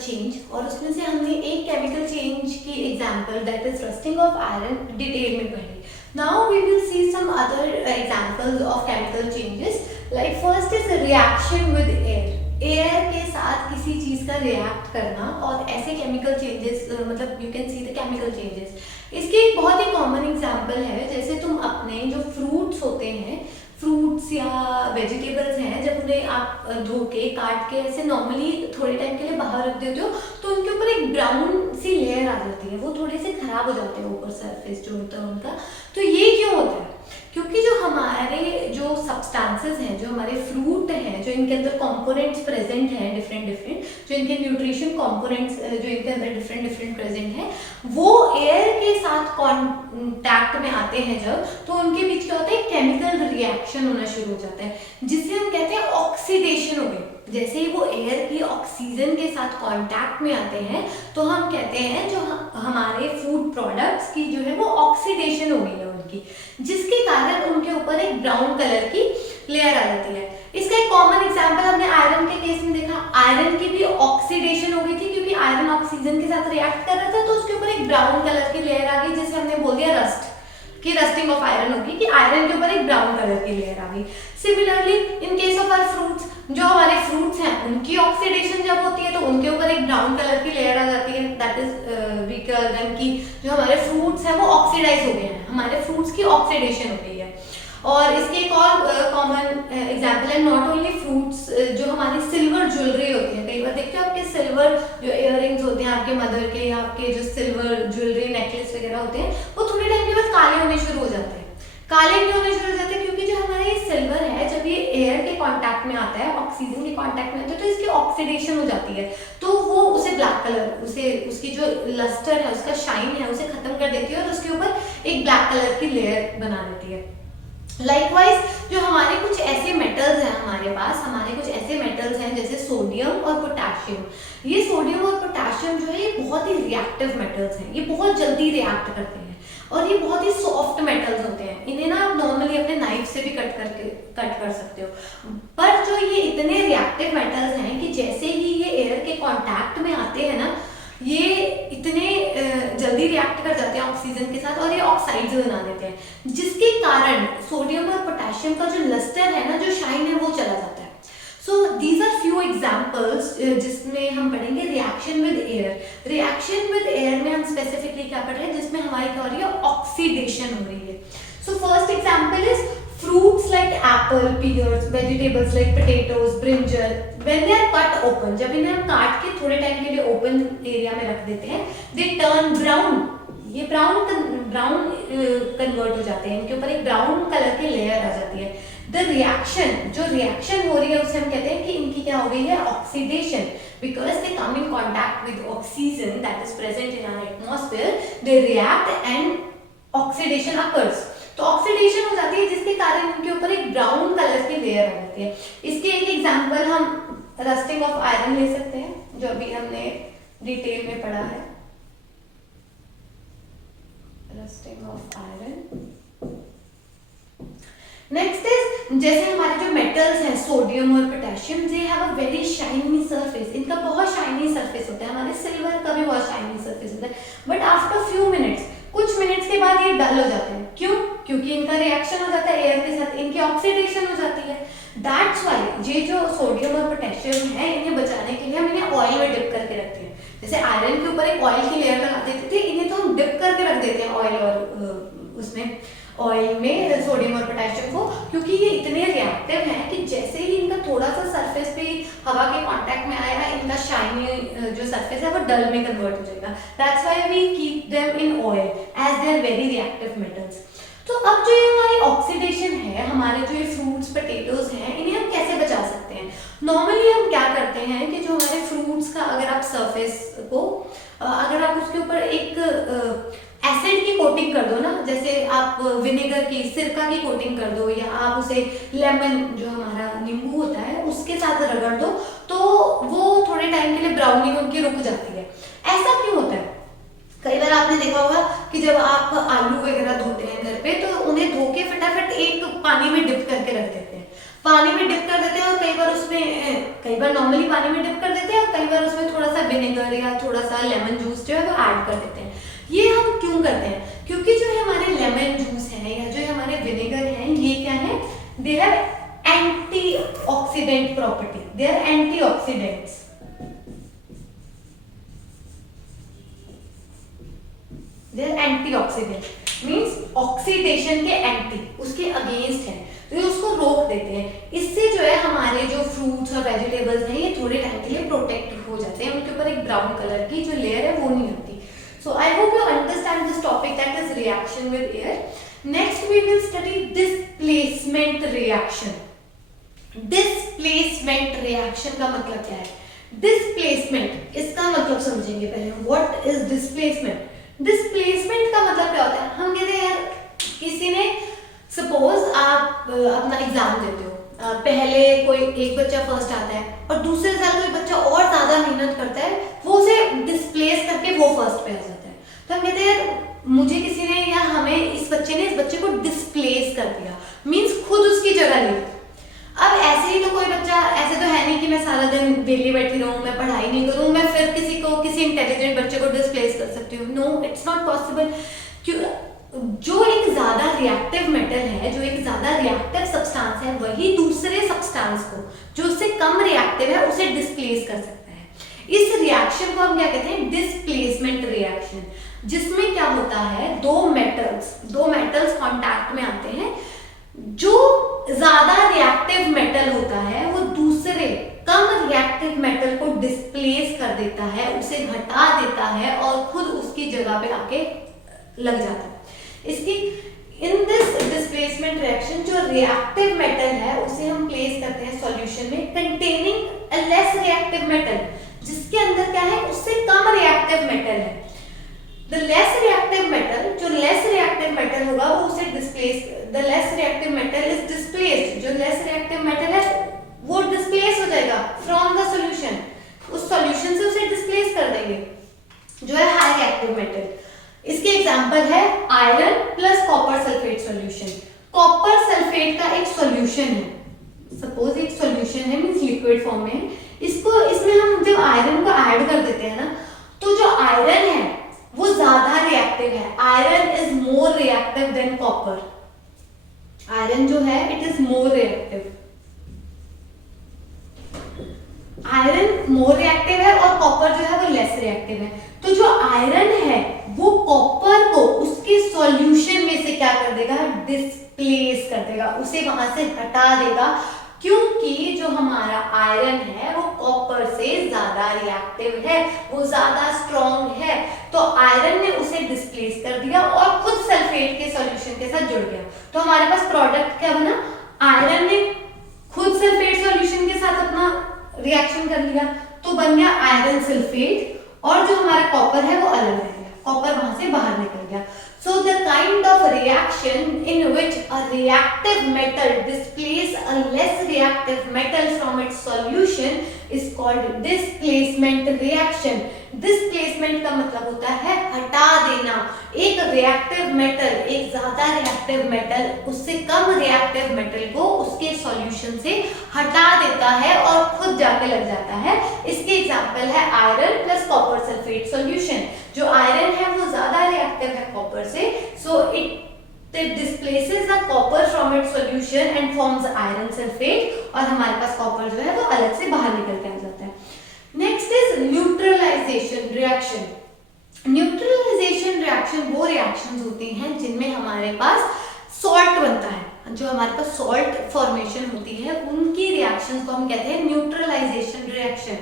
Change, और उसमें से हमने एक केमिकल चेंज की example that is rusting of iron detail में पढ़ी. Now we will see some other examples of chemical changes. Like first is reaction with air. Air के साथ किसी चीज का रिएक्ट करना, और ऐसे केमिकल चेंजेस मतलब you can see the chemical changes. इसकी एक बहुत ही कॉमन एग्जांपल है, जैसे तुम अपने जो फ्रूट्स होते हैं, फ्रूट्स या वेजिटेबल्स हैं, जब उन्हें आप धो के काट के ऐसे नॉर्मली थोड़े टाइम के लिए बाहर रख देते हो तो उनके ऊपर एक ब्राउन सी लेयर आ जाती है, वो थोड़े से खराब हो जाते हैं ऊपर सरफेस जो होता है उनका. तो ये क्यों होता है? क्योंकि जो हमारे जो सब्सटेंसेस हैं, जो हमारे फ्रूट हैं, जो इनके अंदर कंपोनेंट्स प्रेजेंट हैं डिफरेंट डिफरेंट, जो इनके न्यूट्रिशन कंपोनेंट्स जो इनके अंदर डिफरेंट डिफरेंट प्रेजेंट हैं, वो एयर के साथ कांटेक्ट में आते हैं जब, तो उनके बीच क्या होता है, केमिकल रिएक्शन होना शुरू हो जाता है, जिसे हम कहते हैं ऑक्सीडेशन हो गई. जैसे ही वो एयर की ऑक्सीजन के साथ कांटेक्ट में आते हैं तो हम कहते हैं जो हमारे फूड प्रोडक्ट्स की जो है वो ऑक्सीडेशन हो गई है उनकी, जिसके कारण उनके ऊपर एक ब्राउन कलर की लेयर आ जाती है. इसका एक कॉमन एग्जांपल हमने आयरन के केस में देखा. आयरन की भी ऑक्सीडेशन हो गई थी क्योंकि आयरन ऑक्सीजन के साथ रिएक्ट कर रहा था, तो उसके ऊपर एक ब्राउन कलर की लेयर आ गई, जिसे हमने बोल दिया रस्ट, कि रस्टिंग ऑफ आयरन होगी, कि आयरन के ऊपर एक ब्राउन कलर की लेयर आ गई. Similarly in case of our fruits, जो हमारे फ्रूट्स हैं उनकी ऑक्सीडेशन जब होती है तो उनके ऊपर एक ब्राउन कलर की लेयर आ जाती है. That is we call them कि जो हमारे फ्रूट्स हैं वो ऑक्सीडाइज हो गए हैं, हमारे फ्रूट्स की ऑक्सीडेशन हो गई है. और इसके एक और कॉमन एग्जांपल है, नॉट ओनली फ्रूट्स, जो हमारी सिल्वर ज्वेलरी होती है. कई बार देखते हो आपके सिल्वर जो इयररिंग्स होते हैं आपके मदर के, या आपके जो सिल्वर ज्वेलरी नेकलेस वगैरह होते हैं, वो थोड़े टाइम के बाद काले होने शुरू हो जाते हैं. काले क्यों होने शुरू हो जाते हैं? क्योंकि जो हमारा ये सिल्वर है, जब ये एयर के कांटेक्ट में आता है, ऑक्सीजन के कांटेक्ट में आता है, तो इसकी ऑक्सीडेशन हो जाती है, तो वो उसे ब्लैक कलर, उसे उसकी जो लस्टर है, उसका शाइन है, उसे खत्म कर देती है और उसके ऊपर एक ब्लैक कलर की लेयर बना देती है. लाइकवाइज जो हमारे कुछ ऐसे मेटल्स हैं, हमारे कुछ ऐसे मेटल्स हैं जैसे सोडियम और पोटेशियम. ये सोडियम और पोटेशियम जो है ये बहुत ही रिएक्टिव मेटल्स हैं, ये बहुत जल्दी रिएक्ट करते हैं और ये बहुत ही सॉफ्ट मेटल्स होते हैं. इन्हें ना आप नॉर्मली अपने नाइफ से भी कट कर सकते हो. पर जो ये इतने रिएक्टिव मेटल्स हैं कि जैसे ही ये एयर के कांटेक्ट में आते हैं ना, ये इतने जल्दी रिएक्ट कर जाते हैं ऑक्सीजन के साथ और ये ऑक्साइड्स बना देते हैं, जिसके कारण सोडियम और पोटेशियम का जो लस्टर है ना, जो शाइन है, वो चला जाता है. So these are few examples जिसमें हम पढ़ेंगे reaction with air. Reaction with air में हम स्पेसिफिकली क्या पढ़ रहे हैं, जिसमें हमारी क्या हो रही है, ऑक्सीडेशन हो रही है. So first example is fruits like apple, pears, vegetables like potatoes, brinjal, when they are cut open, जब इन्हें हम काट के थोड़े टाइम के लिए ओपन एरिया में रख देते हैं, they turn brown. ये ब्राउन कन्वर्ट हो जाते हैं, इनके ऊपर एक ब्राउन कलर की लेयर आ जाती है. द रिएक्शन, जो रिएक्शन हो रही है उसे हम कहते हैं कि इनकी क्या हो गई है, oxidation. Because they come in contact with oxygen that is present in our atmosphere, they react and oxidation occurs. तो ऑक्सीडेशन हो जाती है, जिसके कारण इनके ऊपर एक ब्राउन कलर की लेयर आ जाती है. इसके एक एग्जांपल हम रस्टिंग ऑफ आयरन ले सकते हैं, जो अभी हमने डिटेल में पढ़ा है. Rusting of iron. Next is, जैसे हमारे जो मेटल्स हैं सोडियम और potassium, they have a very shiny surface. इनका बहुत शाइनी सरफेस होता है. हमारे सिल्वर का भी बहुत शाइनी सरफेस होता है, बट आफ्टर फ्यू मिनट्स, कुछ मिनट्स के बाद ये डल हो जाते हैं. क्यों? क्योंकि इनका रिएक्शन हो जाता है एयर के साथ, इनकी ऑक्सीडेशन हो जाती है. दैट्स व्हाई ये जो सोडियम और पोटेशियम है, इन्हें बचाने के लिए हम इन्हें ऑयल में डिप करके रखते हैं. जैसे आयरन के ऊपर एक ऑयल की लेयर लगा देते थे, इन्हें तो हम डिप करके रख देते हैं ऑयल और उसमें ऑयल में सोडियम और पोटेशियम को, क्योंकि ये इतने रिएक्टिव हैं कि जैसे ही इनका थोड़ा सा सरफेस पे हवा के कांटेक्ट में आएगा, इनका शाइनी जो सरफेस है वो डल में कन्वर्ट हो जाएगा. That's why we keep them in oil as they are very reactive metals. तो अब जो ये हमारी ऑक्सीडेशन है, हमारे जो ये फ्रूट्स पोटैटोज हैं, इन्हें हम कैसे बचा सकते हैं? नॉर्मली हम क्या करते हैं कि जो हमारे फ्रूट्स का अगर आप सरफेस को अगर आप उसके ऊपर एक एसिड की कोटिंग कर दो ना, जैसे आप विनेगर की, सिरका की कोटिंग कर दो, या आप उसे लेमन जो हमारा नींबू होता है उसके साथ रगड़ दो, तो वो थोड़े टाइम के लिए ब्राउनिंग उनकी रुक जाती है. ऐसा क्यों होता है? कई बार आपने देखा होगा कि जब आप आलू वगैरह धोते हैं घर पे, तो उन्हें धो के फटाफट एक पानी में डिप करके रख देते हैं. पानी में डिप कर देते हैं और कई बार नॉर्मली पानी में डिप कर देते हैं और कई बार उसमें थोड़ा सा विनेगर या थोड़ा सा लेमन जूस जो है वो ऐड कर देते हैं। ये हम क्यों करते हैं? क्योंकि जो है हमारे लेमन जूस है या जो हमारे विनेगर है, ये क्या है, they have antioxidant property, they are antioxidants. They are antioxidant means oxidation के एंटी, उसके अगेंस्ट है, तो ये उसको रोक देते हैं। इससे जो है हमारे जो फ्रूट्स और वेजिटेबल्स हैं ये थोड़े टाइम के लिए प्रोटेक्ट हो जाते हैं, उनके ऊपर एक ब्राउन कलर की जो लेयर है वो नहीं होती। So I hope you understand this topic, that is reaction with air. Next we will study displacement reaction. Displacement reaction का मतलब क्या है? Displacement, इसका मतलब समझेंगे पहले। What is displacement? Displacement का मतलब क्या होता है? हम कहते हैं यार किसी ने सपोज आप अपना एग्जाम देते हो, पहले कोई एक बच्चा फर्स्ट आता है और दूसरे साल कोई बच्चा और ज्यादा मेहनत करता है, वो उसे डिस्प्लेस करके वो फर्स्ट पे आ जाता है। तो हम कहते हैं मुझे किसी ने या हमें इस बच्चे को डिस्प्लेस कर दिया, मींस खुद उसकी जगह ले ली। अब ऐसे ही तो कोई बच्चा, ऐसे तो है नहीं कि मैं सारा दिन वेली बैठी रहूं, मैं पढ़ाई नहीं करूं, मैं फिर किसी इंटेलिजेंट बच्चे को डिस्प्लेस कर सकती हूँ। No, it's not possible. जो एक ज्यादा रिएक्टिव मेटल है, जो एक ज्यादा रिएक्टिव सब्सटेंस है, वही दूसरे सब्सटेंस को जो उससे कम रिएक्टिव है उसे डिस्प्लेस कर सकता है। इस रिएक्शन को हम क्या कहते हैं? डिस्प्लेसमेंट रिएक्शन, जिसमें क्या होता है, दो मेटल्स कांटेक्ट में आते हैं। जो ज्यादा रिएक्टिव मेटल होता है वो दूसरे कम रिएक्टिव मेटल को डिस्प्लेस कर देता है, उसे हटा देता है और खुद उसकी जगह पे आके लग जाता है। इसकी इन दिस डिस्प्लेसमेंट रिएक्शन जो रिएक्टिव मेटल है उसे हम प्लेस करते हैं सॉल्यूशन में containing a less reactive metal, जिसके अंदर क्या है, उससे कम रिएक्टिव मेटल है। द लेस रिएक्टिव मेटल, जो लेस रिएक्टिव मेटल होगा वो उसे displace, the less reactive metal is displaced, जो लेस रिएक्टिव मेटल है वो डिस्प्लेस हो जाएगा फ्रॉम द सॉल्यूशन, उस सॉल्यूशन से उसे डिस्प्लेस कर देंगे जो है हाई रिएक्टिव मेटल। इसके एग्जांपल है iron plus copper sulphate solution. Copper sulphate का एक सॉल्यूशन है, सपोज एक सॉल्यूशन है, मींस लिक्विड फॉर्म में है। इसमें हम जब आयरन को ऐड कर देते हैं ना, तो जो आयरन है वो ज्यादा रिएक्टिव है। Iron is more reactive than copper. Iron जो है it is more reactive, iron more reactive है और कॉपर जो है वो लेस रिएक्टिव है। तो जो आयरन है वो कॉपर को उसके सॉल्यूशन में से क्या कर देगा, डिस्प्लेस कर देगा, उसे वहां से हटा देगा, क्योंकि जो हमारा आयरन है वो कॉपर से ज्यादा रिएक्टिव है, वो ज्यादा स्ट्रॉन्ग है। तो आयरन ने उसे डिस्प्लेस कर दिया और खुद सल्फेट के सॉल्यूशन के साथ जुड़ गया। तो हमारे पास प्रोडक्ट क्या बना, आयरन ने खुद सल्फेट सॉल्यूशन के साथ अपना रिएक्शन कर लिया, तो बन गया आयरन सल्फेट, और जो हमारा कॉपर है वो अलग रह गया, कॉपर वहां से बाहर निकल गया। So the kind of reaction in which a reactive metal displaces a less reactive metal from its solution is called displacement reaction. Displacement का मतलब होता है हटा देना। एक रिएक्टिव मेटल, एक ज्यादा रिएक्टिव मेटल उससे कम रिएक्टिव मेटल को उसके सॉल्यूशन से हटा देता है और खुद जाके लग जाता है। इसके एग्जांपल है iron plus copper sulphate solution. जो आयरन है वो ज्यादा रिएक्टिव है कॉपर से, so it displaces the copper from its solution and forms iron sulfate, और हमारे पास कॉपर जो है वो अलग से बाहर निकल के आ जाता है। Next is neutralisation reaction. Neutralisation reaction वो रिएक्शंस होती हैं जिनमें हमारे पास सॉल्ट बनता है, जो हमारे पास सॉल्ट फॉर्मेशन होती है उनकी रिएक्शंस को हम कहते हैं न्यूट्रलाइजेशन रिएक्शन।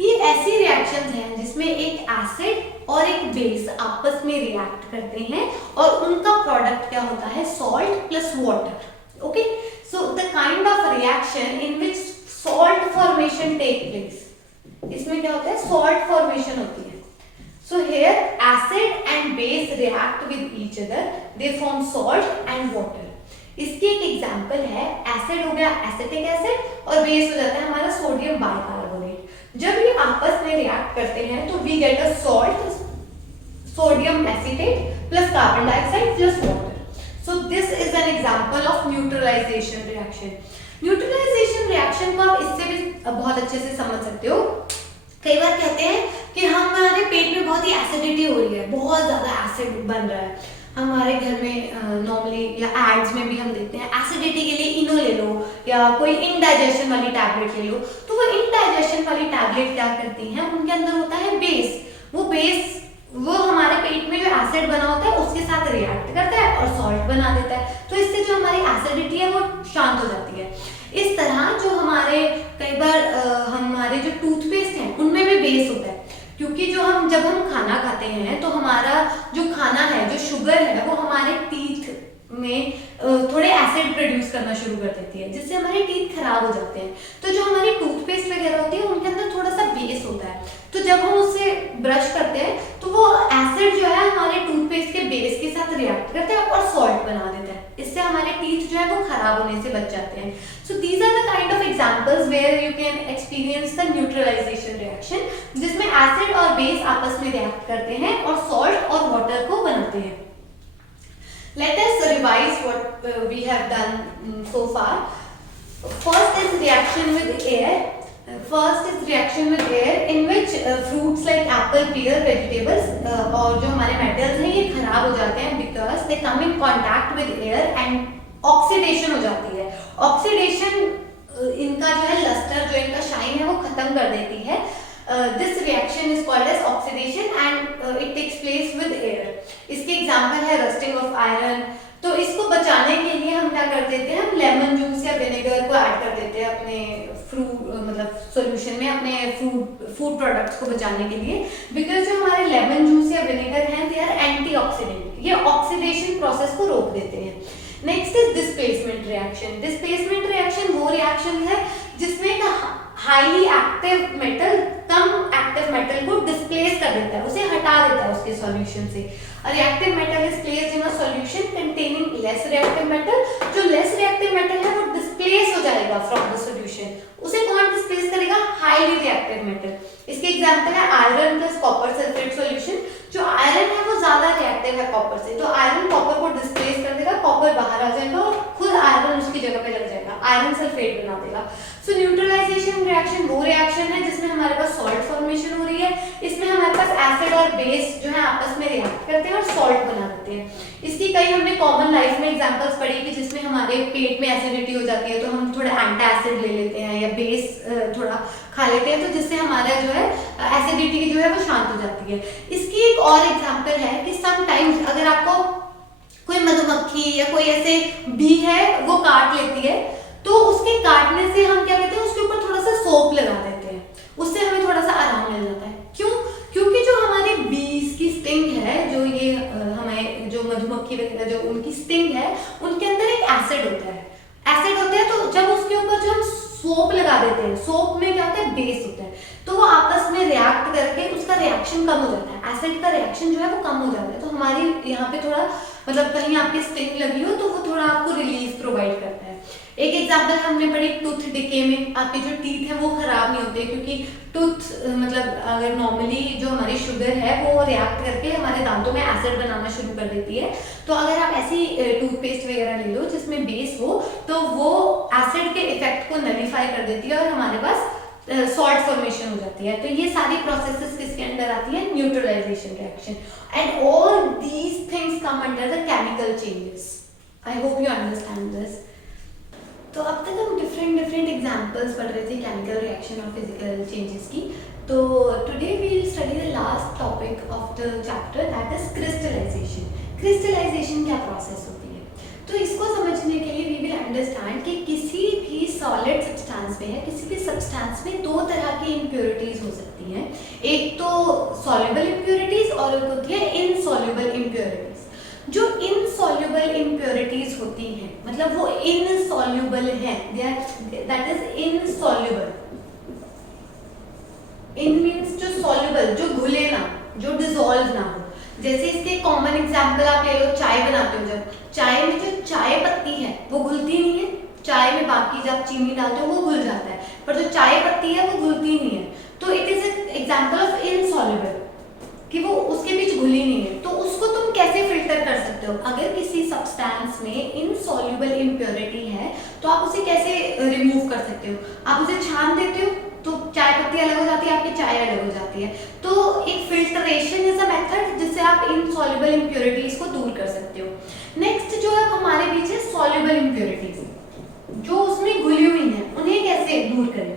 ये ऐसी रिएक्शंस हैं जिसमें एक एसिड और एक बेस आपस में रिएक्ट करते हैं और उनका प्रोडक्ट क्या होता है, salt plus water. Okay, so the kind of reaction in which salt formation take place, इसमें क्या होता है, सॉल्ट फॉर्मेशन होती है। So here acid and base react with each other, they form salt and water. इसकी एक example है, acid हो गया एसिटिक एसिड और बेस हो जाता है हमारा सोडियम बाइकार्बोनेट। जब ये आपस में रिएक्ट करते हैं तो we get a salt, sodium acetate plus carbon dioxide plus water. So this is an example of neutralisation reaction. Neutralisation reaction को आप इससे भी बहुत अच्छे से समझ सकते हो। कई बार कहते हैं कि हमारे पेट में बहुत ही एसिडिटी हो रही है, बहुत ज्यादा एसिड बन रहा है। हमारे घर में नॉर्मली या एड्स में भी हम देखते हैं एसिडिटी के लिए इनो ले लो या कोई इनडाइजेशन वाली टैबलेट ले लो। तो वो इनडाइजेशन वाली टैबलेट क्या करती हैं, उनके अंदर होता है बेस। वो बेस वो हमारे पेट में जो एसिड बना होता है उसके साथ रिएक्ट करता है और सॉल्ट बना देता है। तो इससे जो हमारी एसिडिटी है वो शांत हो जाती है। इस तरह जो हमारे कई बार हमारे जो टूथपेस्ट हैं उनमें भी बेस होता है, क्योंकि जब हम खाना खाते हैं तो हमारा जो खाना है, जो शुगर है, वो हमारे टीथ में थोड़े एसिड प्रोड्यूस करना शुरू कर देती है, जिससे हमारे टीथ खराब हो जाते हैं। तो जो हमारी टूथपेस्ट वगैरह होती है उनके अंदर थोड़ा सा बेस होता है। तो जब हम उससे ब्रश करते हैं तो वो एसिड जो है हमारे टूथपेस्ट के बेस के साथ रिएक्ट करते हैं और सॉल्ट बना देता है। इससे हमारे टीथ जो है वो खराब होने से बच जाते हैं। So these are the kind of examples where you can experience the neutralisation reaction, जिसमें एसिड और बेस आपस में रिएक्ट करते हैं और सॉल्ट और वाटर को बनाते हैं। Let us revise what we have done so far. First is reaction with air. First is reaction with air in which fruits like apple, pear, vegetables और जो हमारे metals हैं ये खराब हो जाते हैं because they come in contact with air and oxidation हो जाती है। Oxidation इनका जो है luster, जो इनका shine है वो खत्म कर देती है। This reaction is called as oxidation and it takes place with air. इसके एग्जाम्पल है रस्टिंग ऑफ आयरन। तो इसको बचाने के लिए हम क्या कर देते हैं, हम लेमन जूस या विनेगर को ऐड कर देते हैं अपने फ्रूट मतलब सॉल्यूशन में, अपने फूड प्रोडक्ट्स को बचाने के लिए। बिकॉज जो हमारे लेमन जूस या विनेगर हैं दे आर एंटीऑक्सीडेंट, ये ऑक्सीडेशन प्रोसेस को रोक देते हैं। Next is displacement reaction. Displacement reaction वो रिएक्शन है जिसमें हाईली एक्टिव मेटल कम एक्टिव मेटल को डिस्प्लेस कर देता है, उसे हटा देता है उसके सॉल्यूशन से। A reactive metal is placed in a solution containing less reactive metal. जो less reactive metal है वो displace हो जाएगा from the solution। उसे कौन displace करेगा? Highly reactive metal। इसके एग्जाम्पल है iron plus copper sulphate solution. जो आयरन है वो ज्यादा रिएक्टिव है कॉपर से, तो आयरन कॉपर को डिस्प्लेस कर देगा, कॉपर बाहर आ जाएगा और खुद आयरन उसकी जगह पे लग जाएगा, आयरन सल्फेट बना देगा। सो न्यूट्रलाइजेशन रिएक्शन वो रिएक्शन है जिसमें हमारे पास सॉल्ट फॉर्मेशन हो रही है। इसमें हमारे पास एसिड और बेस जो है आपस में रिएक्ट करते हैं और सॉल्ट बना देते हैं। इसकी कई हमने कॉमन लाइफ में एग्जांपल्स पढ़ी कि जिसमें हमारे पेट में एसिडिटी हो जाती है तो हम थोड़ा एंटासिड ले लेते हैं या बेस थोड़ा खा लेते हैं, तो जिससे हमारा जो है एसिडिटी जो है वो शांत हो जाती है। इसकी एक और एग्जांपल है कि समटाइम्स अगर आपको कोई मधुमक्खी या कोई ऐसे बी है वो काट लेती है, तो उसके काटने से हम क्या कहते हैं, उसके ऊपर थोड़ा सा सोप लगा देते हैं, उससे हमें थोड़ा सा आराम मिल जाता है। क्यों? क्योंकि जो हमारी बीज की स्टिंग है, जो ये हमें जो मधुमक्खी वगैरह जो उनकी स्टिंग है उनके अंदर एक एसिड होता है। एसिड होता है तो जब उसके ऊपर जो हम सोप लगा देते हैं, सोप में क्या होता है, बेस होता है, तो वो आपस में रिएक्ट करके उसका रिएक्शन कम हो जाता है, एसिड का रिएक्शन जो है वो कम हो जाता है। तो हमारी यहाँ पे थोड़ा मतलब कहीं आपकी स्टिंग लगी हो तो वो थोड़ा आपको रिलीफ प्रोवाइड करता है। एक एग्जांपल हमने पढ़ी टूथ डिके में, आपके जो टीथ है वो खराब नहीं होते, क्योंकि टूथ मतलब अगर नॉर्मली जो हमारी शुगर है वो रिएक्ट करके हमारे दांतों में एसिड बनाना शुरू कर देती है। तो अगर आप ऐसी टूथपेस्ट वगैरह ले लो जिसमें बेस हो तो वो एसिड के इफेक्ट को नलीफाई कर देती है और हमारे पास सॉल्ट फॉर्मेशन हो जाती है। तो ये सारी प्रोसेसेस किसके अंदर आती है, neutralisation reaction. And all these things come under the chemical changes. I hope you understand this. तो अब तक हम डिफरेंट एग्जांपल्स पढ़ रहे थे केमिकल रिएक्शन और फिजिकल चेंजेस की। तो today we will study the last topic of the chapter, that is crystallisation. Crystallisation क्या प्रोसेस होती है, तो इसको समझने के लिए वी विल अंडरस्टैंड कि किसी भी सॉलिड सब्सटेंस में है, किसी भी सब्सटेंस में दो तरह की इम्प्योरिटीज हो सकती हैं। एक तो सॉल्युबल इम्प्योरिटीज और एक होती है इनसॉल्युबल इम्प्योरिटीज। जो इनसॉल्युबल इम्प्योरिटीज होती हैं मतलब वो इनसॉल्युबल है, that is insoluble. In means जो सॉल्युबल, जो घुले ना, जो डिसॉल्व ना हो। जैसे इसके कॉमन एग्जांपल आप ले लो, चाय बनाते हो, जब चाय में जो चाय पत्ती है वो घुलती नहीं है, चाय में बाकी जब चीनी डालते हो वो घुल जाता है, पर जो चाय पत्ती है वो घुलती नहीं है। तो it is an example of insoluble कि वो उसके बीच घुली नहीं है। तो उस उसको तुम कैसे फिल्टर कर सकते हो? अगर किसी सब्सटेंस में इनसॉल्युबल इम्प्योरिटी है तो आप उसे कैसे रिमूव कर सकते हो? आप उसे छान देते हो तो चाय पत्ती अलग हो जाती है, आपकी चाय अलग हो जाती है। तो एक फिल्टरेशन इज अ मेथड जिससे आप इनसॉल्युबल इम्प्योरिटीज को दूर कर सकते हो। नेक्स्ट जो है हमारे बीच है सॉल्युबल इम्प्योरिटीज, जो उसमें घुली हुई है, उन्हें कैसे दूर करें?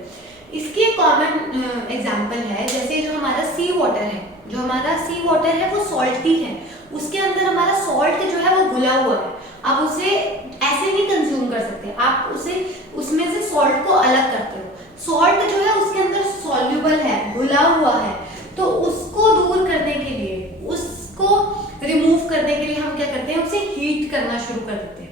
इसकी एक कॉमन एग्जांपल है, जैसे जो हमारा सी वाटर है, जो हमारा सी वाटर है वो सॉल्टी है, उसके अंदर हमारा सॉल्ट जो है वो घुला हुआ है। आप उसे ऐसे नहीं कंज्यूम कर सकते, आप उसे उसमें से सॉल्ट को अलग करते हो। सॉल्ट जो है उसके अंदर सॉल्युबल है, घुला हुआ है, तो उसको दूर करने के लिए, उसको रिमूव करने के लिए हम क्या करते हैं, उसे हीट करना शुरू कर देते हैं।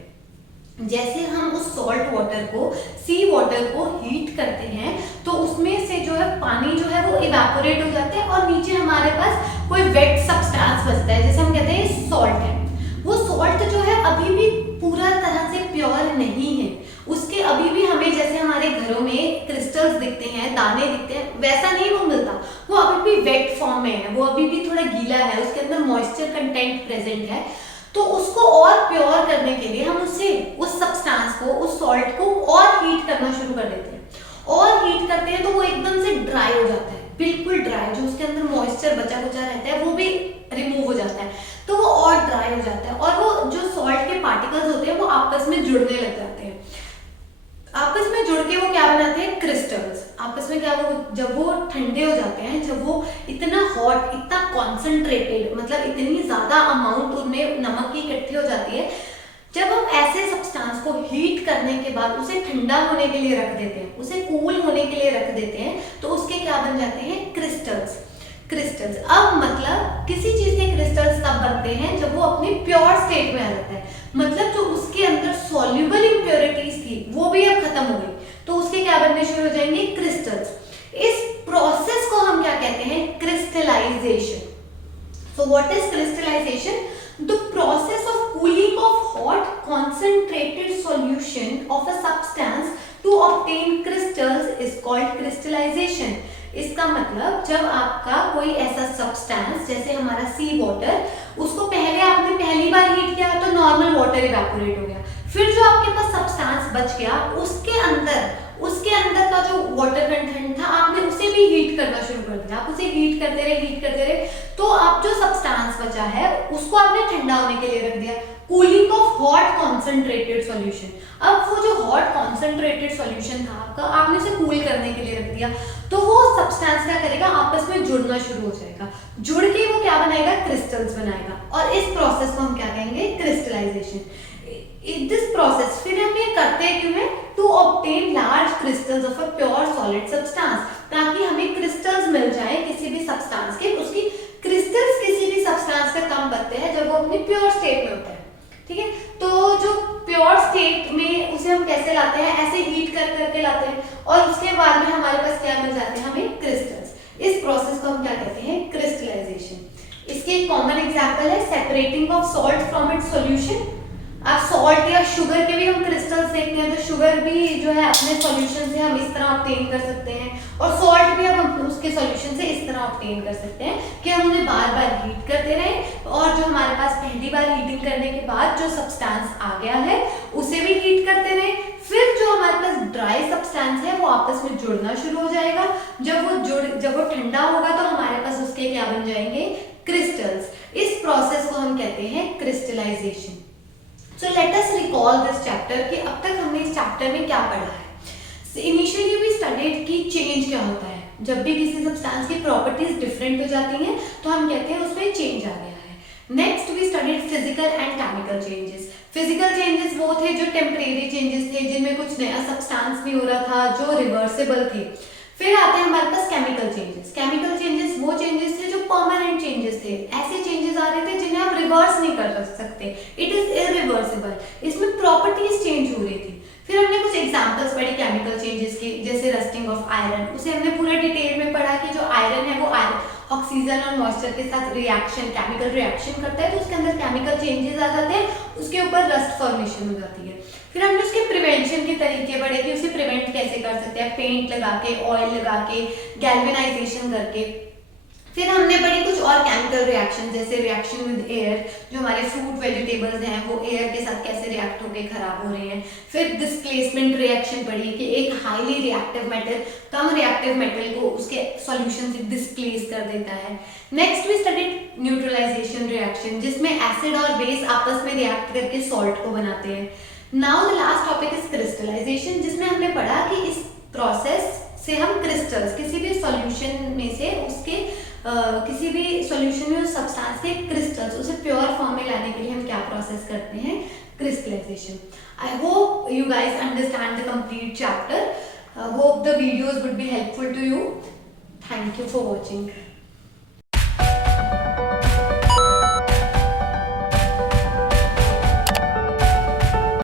जैसे हम उस सॉल्ट वाटर को, सी वाटर को हीट करते हैं तो उसमें से जो है पानी जो है वो इवेपोरेट हो जाता है और नीचे हमारे पास कोई वेट सब्सटेंस बचता है, जैसे हम कहते हैं सॉल्ट है। वो सॉल्ट जो है अभी भी पूरा तरह से प्योर नहीं है, उसके अभी भी हमें जैसे हमारे घरों में क्रिस्टल्स दिखते हैं, दाने दिखते हैं, वैसा नहीं वो मिलता, वो अभी भी वेट फॉर्म में है, वो अभी भी थोड़ा गीला है, उसके अंदर मॉइस्चर कंटेंट प्रेजेंट है। तो उसको और प्योर करने के लिए हम उसे, उस सब्सटेंस को, उस सॉल्ट को और हीट करना शुरू कर देते हैं। और हीट करते हैं तो वो एकदम से ड्राई हो जाता है, बिल्कुल ड्राई, जो उसके अंदर मॉइस्चर बचा कुचा रहता है वो भी रिमूव हो जाता है, तो वो और ड्राई हो जाता है और वो जो सॉल्ट के पार्टिकल्स होते हैं वो आपस में जुड़ने लग जाते हैं। आपस में जुड़ के वो क्या बनाते हैं, क्रिस्टल्स। आपस में क्या, वो जब वो ठंडे हो जाते हैं, जब वो इतना हॉट, इतना कॉन्सेंट्रेटेड, मतलब इतनी ज्यादा अमाउंट उनमें नमक की इकट्ठी हो जाती है, जब हम ऐसे सब्सटेंस को हीट करने के बाद उसे ठंडा होने के लिए रख देते हैं, उसे कूल होने के लिए रख देते हैं, तो उसके क्या बन जाते हैं, क्रिस्टल्स। क्रिस्टल्स अब मतलब किसी चीज के क्रिस्टल्स तब बनते हैं जब वो अपनी प्योर स्टेट में आ जाता है, मतलब जो उसके अंदर सॉल्युबल इम्प्योरिटीज थी वो भी अब खत्म हो गई, तो उसके क्या बनने शुरू हो जाएंगे, क्रिस्टल्स। इस प्रोसेस को हम क्या कहते हैं, crystallisation. So what is crystallisation? The process of cooling of hot concentrated solution of a substance to obtain crystals is called crystallization। इसका मतलब जब आपका कोई ऐसा सब्सटेंस, जैसे हमारा सी वाटर, उसको पहले आपने पहली बार हीट किया तो नॉर्मल वाटर इवेपोरेट हो गया, फिर जो आपके पास सब्सटेंस बच गया उसके अंदर का जो वाटर कंटेंट था आपने उसे भी हीट करना शुरू कर दिया, आप उसे हीट करते रहे, तो आप जो सब्सटेंस बचा है उसको आपने ठंडा होने के लिए रख दिया, cooling of hot concentrated solution. अब वो जो हॉट कॉन्सेंट्रेटेड सॉल्यूशन था आपका, आपने उसे कूल करने के लिए रख दिया, तो वो सब्सटेंस क्या करेगा, आपस में जुड़ना शुरू हो जाएगा, जुड़ के वो क्या बनाएगा, क्रिस्टल्स बनाएगा, और इस प्रोसेस को हम क्या कहेंगे, क्रिस्टलाइजेशन। दिस प्रोसेस फिर हम ये करते क्यों है, to obtain large crystals of a pure solid substance, ताकि हमें क्रिस्टल्स मिल जाए किसी भी सब्सटेंस के। उसकी क्रिस्टल्स किसी भी सब्सटेंस का कम बनते हैं जब वो अपनी प्योर स्टेट में होता है, ठीक है। तो जो प्योर स्टेट में उसे हम कैसे लाते हैं, ऐसे हीट कर करके लाते हैं, और उसके बाद में हमारे पास क्या मिल जाते हैं, हमें क्रिस्टल्स। इस प्रोसेस को हम क्या कहते हैं, क्रिस्टलाइजेशन। इसके एक कॉमन एग्जांपल है separating of salt from its solution. आप सॉल्ट या शुगर के भी हम क्रिस्टल्स देखते हैं, तो शुगर भी जो है अपने सॉल्यूशन से हम इस तरह ऑब्टेन कर सकते हैं, और सॉल्ट भी हम उसके सॉल्यूशन से इस तरह ऑब्टेन कर सकते हैं कि हम उन्हें बार बार हीट करते रहें, और जो हमारे पास पहली बार हीटिंग करने के बाद जो सब्सटेंस आ गया है उसे भी हीट करते रहें, फिर जो हमारे पास ड्राई सब्सटेंस है वो आपस में जुड़ना शुरू हो जाएगा, जब वो ठंडा होगा तो हमारे पास उसके क्या बन जाएंगे, क्रिस्टल्स। इस प्रोसेस को हम कहते हैं crystallisation. So let us recall this chapter कि अब तक हमने इस चैप्टर में क्या पढ़ा है। इनिशियली वी स्टडीड कि चेंज क्या होता है, जब भी किसी सब्सटेंस की प्रॉपर्टीज डिफरेंट हो जाती हैं तो हम कहते हैं उसमें चेंज आ गया है। Next we studied physical and chemical changes. Physical changes वो थे जो टेम्परेरी चेंजेस थे, जिनमें कुछ नया सब्सटेंस नहीं हो रहा था, जो रिवर्सिबल थे। फिर आते हैं हमारे पास केमिकल चेंजेस। केमिकल चेंजेस वो चेंजेस थे जो परमानेंट चेंजेस थे, ऐसे चेंजेस आ रहे थे जिन्हें आप रिवर्स नहीं कर सकते, इट इज इरिवर्सिबल, इसमें प्रॉपर्टीज चेंज हो रही थी। फिर हमने कुछ एग्जांपल्स पढ़े केमिकल चेंजेस के, जैसे रस्टिंग ऑफ आयरन, उसे हमने पूरे डिटेल में पढ़ा कि जो आयरन है वो ऑक्सीजन और मॉइस्चर के साथ रिएक्शन, केमिकल रिएक्शन करता है, तो उसके अंदर केमिकल चेंजेस आ जाते हैं, उसके ऊपर रस्ट फॉर्मेशन हो जाती है। फिर हमने उसके प्रिवेंशन के तरीके पढ़े कि उसे प्रिवेंट कैसे कर सकते हैं, पेंट लगा के, ऑयल लगा के, गैल्वेनाइजेशन करके। फिर हमने पढ़ी कुछ और केमिकल रिएक्शन, जैसे रिएक्शन विद एयर, जो हमारे फ्रूट वेजिटेबल्स हैं वो एयर के साथ कैसे रिएक्ट होकर खराब हो रहे हैं। फिर डिस्प्लेसमेंट रिएक्शन पढ़ी कि एक हाईली रिएक्टिव मेटल कम रिएक्टिव मेटल को उसके सॉल्यूशन से डिस्प्लेस कर देता है। Next we studied neutralisation reaction, जिसमें एसिड और बेस आपस में रिएक्ट करके सॉल्ट को बनाते हैं। Now the last topic is crystallisation, जिसमें हमने पढ़ा कि इस प्रोसेस से हम क्रिस्टल्स किसी भी सॉल्यूशन में से उसके किसी भी सॉल्यूशन में उस सब्सटेंस के क्रिस्टल्स उसे प्योर फॉर्म में लाने के लिए हम क्या प्रोसेस करते हैं, crystallisation. I hope you guys understand the complete chapter. Hope the videos would be helpful to you. Thank you for watching.